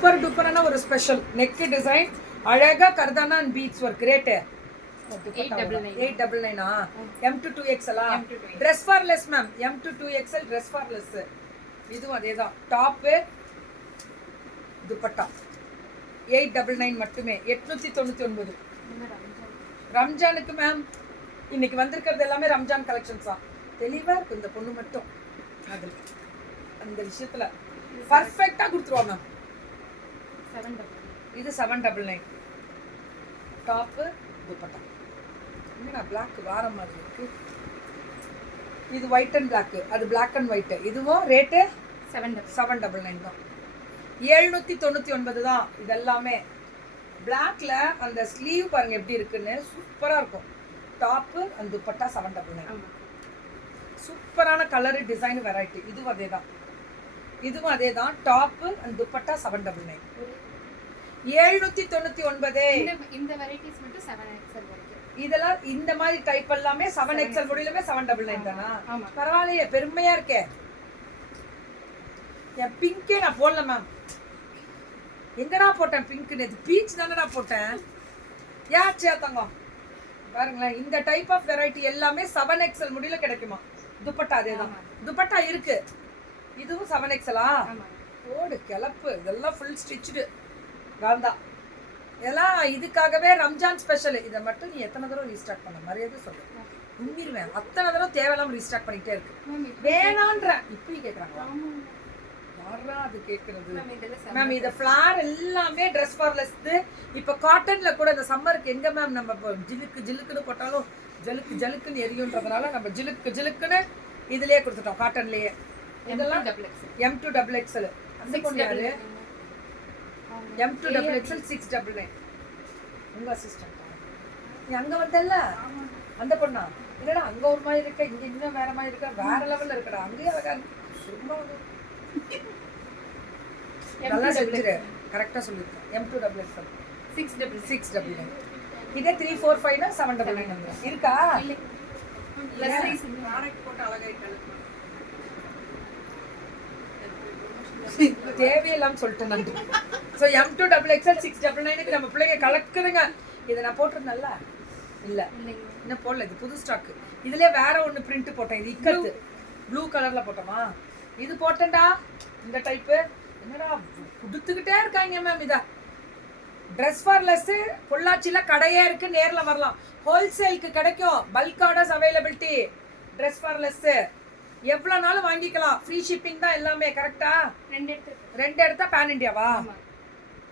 super டூப்பரான ஒரு special neck design அழகா கர்தானா and beads work rate 899 M to 2XL dress for less ma'am M to 2XL dress for less இதுவும் அதேதான் top dupatta 899 மட்டுமே 899 ரம்ஜானுக்கு ma'am இன்னைக்கு வந்திருக்கிறது எல்லாமே ரம்ஜான் கலெக்ஷன்ஸ் தான் தெளிவா இருக்கு இந்த பொண்ணு மட்டும் அது அந்த விஷயத்துல பர்ஃபெக்ட்டா கொடுத்துருவா மேம் இது 799 டாப் துப்பட்டா என்ன Black வார மாதிரி இருக்கு இது ஒயிட் அண்ட் Black அது Black அண்ட் ஒயிட் இதுவும் ரேட் 799 தான் 799 தான் இதெல்லாமே Blackல அந்த ஸ்லீவ் பாருங்க எப்படி இருக்குன்னு சூப்பரா இருக்கும் டாப் அண்ட் துப்பட்டா 799 சூப்பரான கலர் டிசைன் வெரைட்டி இதுவும் அதேதான் டாப் அண்ட் துப்பட்டா 799 799 இந்த வெரைட்டிஸ் மட்டும் 7XL வரைக்கும் இதெல்லாம் இந்த மாதிரி டைப் எல்லாமே 7XL முடியலமே 799 தானா பரவாயில்லையே பெருமையா இருக்கே என் பிங்கே நான் போடல மேம் எங்கடா போட்டேன் பிங்க் நேத்து பீச் தானடா போட்டேன் யாச்சே தங்கம் பாருங்களேன் இந்த டைப் ஆஃப் வெரைட்டி எல்லாமே 7XL முடியல கிடைக்குமா துப்பட்டா அதேதான் துப்பட்டா இருக்கு இதுவும் 7XL ஓடு கிளப்பு இதெல்லாம் ஃபுல் ஸ்டிச்சுடு காந்தா இதெல்லாம் இதுக்காகவே ரம்ஜான் ஸ்பெஷல் இதை மட்டும் நீ எத்தனை தடவை ரீஸ்டார்ட் பண்ண மரியாதை சொல்லு உண்மையிலுவேன் அத்தனை தடவை தேவையில்லாம ரீஸ்டார்ட் பண்ணிக்கிட்டே இருக்கு வேணான்ற இப்பயும் கேட்குறாங்களா யாரா அது கேட்கறது மேம் இந்த ஃப்ளார் எல்லாமே ட்ரெஸ் ஃபார்லெஸ் இப்போ காட்டன்ல கூட இந்த சம்மருக்கு எங்க மேம் நம்ம ஜிலுக்குன்னு போட்டாலும் ஜலுக்குன்னு எரியுன்றதுனால நம்ம ஜிலுக்குன்னு இதுலயே கொடுத்துட்டோம் காட்டன்லயே இதெல்லாம் M to XXL அந்த பொண்ணு யாரு M to XXL 699 உங்க அசிஸ்டன்ட் நீ அங்க வந்தல்ல அந்த பொண்ணா இல்லடா அங்க ஒரு மாதிரி இருக்க இங்க இன்னும் வேற மாதிரி இருக்க வேற லெவல்ல இருக்கடா அங்கேயே அழகா சும்மா நல்லா சொல்லிரு கரெக்டா சொல்லிருக்கேன் M to XXL 699 இதே 345 னா 799 இருக்கா லெஸ் சைஸ் ப்ராடக்ட் போட்டு அழகா இருக்கல தேவையில்லாம சொல்லிட்டேன் நான் ஸோ M to XXL 699 நம்ம பிள்ளைங்க கலக்குதுங்க இதை நான் போட்டிருந்தேன்ல இல்லை இன்னும் போடல இது புது ஸ்டாக்கு இதுலேயே வேற ஒன்று பிரிண்ட் போட்டேன் இது இக்கத்து ப்ளூ கலரில் போட்டோமா இது போட்டேன்டா இந்த டைப்பு என்னடா கொடுத்துக்கிட்டே இருக்காங்க மேம் இதை ட்ரெஸ் ஃபார் லெஸ் பொள்ளாச்சியில் கடையே இருக்கு நேரில் வரலாம் ஹோல்சேலுக்கு கிடைக்கும் bulk orders availability dress for less எவ்வளோ நாளும் வாங்கிக்கலாம் ஃப்ரீ ஷிப்பிங் தான் எல்லாமே கரெக்டா ரெண்டு எடுத்தா பேன் இண்டியாவா